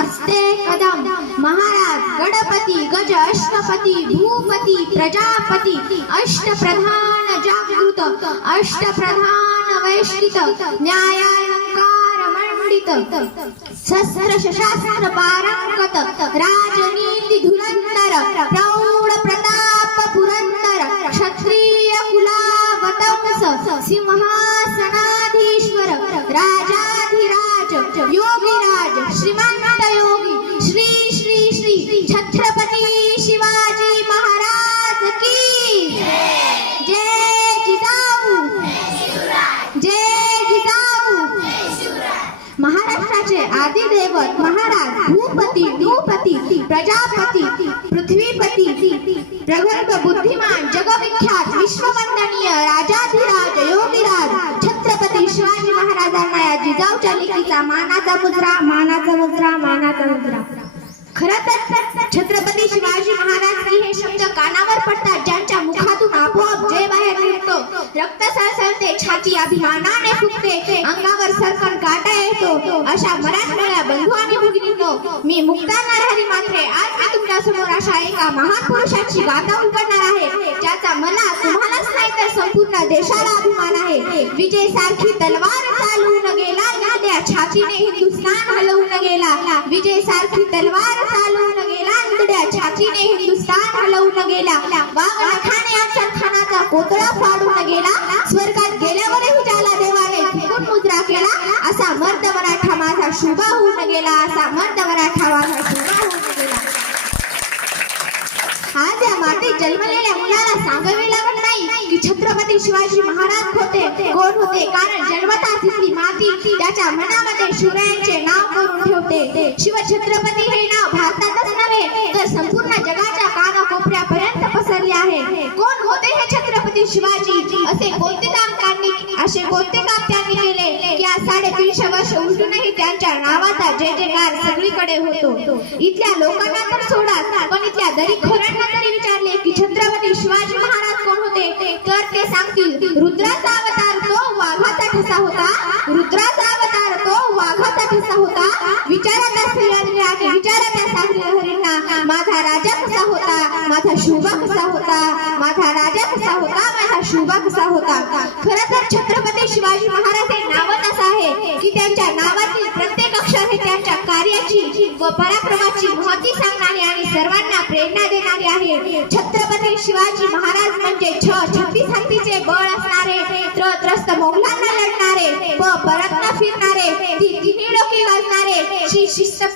अस्ते कदम महाराज गणपती गज अष्टपती भूपती प्रजापती अष्टप्रधान जागृत अष्टप्रधान वैष्णित न्यायालंकार मंडित शस्त्र शस्त्र पारंगत राजनीति धुरंधर प्रौढ प्रताप पुरंदर क्षत्रिय कुलावतंस सिंहासनाधीश्वर राजाधिराज योगीराज श्रीमंत योगी श्री श्री श्री छत्रपती शिवाजी महाराज की जय जिजाऊ जय जिजाऊ। महाराष्ट्राचे आदिदैवत महाराज भूपती नृपती प्रजापती पृथ्वीपती प्रगल्भ बुद्धिमान जगविख्यात विश्ववंदनीय राजाधिराज योगीराज छत्रपती शिवाजी महाराजांना या जिजाऊच्या लेकीचा मानाचा मुद्रा। खरं तर छत्रपती शिवाजी महाराज की हे शब्द कानावर पडतात ज्यांच्या मुखातून आपोआप जय बाहेर निघतो, रक्त सळसळते, छाती अभिमानाने फुगते, अंगावर सरकन काटा येतो। अशा मराठमोळ्या बंधू आणि भगिनींनो, मी मुक्ता नरहरी मात्रे आज मी तुमच्या समोर अशा एका महान पुरुषाची गाथा उलगडणार आहे ज्याचा मला तुम्हालाच नाही तर संपूर्ण देशाला अभिमान आहे। विजय सारखी तलवार चालवून गेला, गाद्या छातीने हिंदुस्थान हलवून गेला। विजय सारखी तलवार चालवून गेला, गाद्या छातीने हिंदुस्थान हलवून गेला। वाघनखाने अफजलखानाचा कोतळा फाडून गेला, स्वर्गात गेल्यावरही ज्याला देवाने फुकून मुजरा केला, असा मर्द मराठा माझा शुभा होऊन गेला, असा मर्द मराठा माझा शुभा होऊन गेला। आज या मातीत जन्मलेल्या मुलाला सांगावे लागत नाही की छत्रपती शिवाजी महाराज होते कोण होते, कारण जन्मता तिथली माती त्याच्या मनामध्ये शिवरायांचे नाव करून ठेवते। शिवछत्रपती हे नाव भारतातच नव्हे तर संपूर्ण जगाच्या कानाकोपऱ्यापर्यंत पसरले आहे। कोण होते हे छत्रपती शिवाजी, असे कोणते काम त्यांनी केले की आज 350 वर्ष उलटूनही त्यांच्या नावाचा जय जयकार सगळीकडे होतो। इथल्या लोकांना तर सोडा, पण इथल्या दरीखोरांना तरी विचारले की छत्रपती शिवाजी महाराज कोण होते तर ते सांगतील रुद्राचा अवतार तो वाघाचा ठसा होता, रुद्राचा अवतार तो वाघाचा ठसा होता। विचारा त्या सागरीहरींना माझा राजा कसा होता, माझा शुभा कसा होता, माझा राजा कसा होता, माझा शुभा कसा होता। खरं तर छत्रपती शिवाजी महाराज हे नावच असं आहे की त्यांच्या नावातील प्रत्येक अक्षर हे त्यांच्या कार्याची व पराक्रमाची महती सांगणारे आणि सर्वांना प्रेरणा देणारे आहे। छत्रपती शिवाजी महाराज म्हणजे 36 हत्तीचे बळ असणारे, त्रस्त मोगलांना लढणारे, परत न फिरणारे, तिन्ही डोकी वाजणारे, शिस्त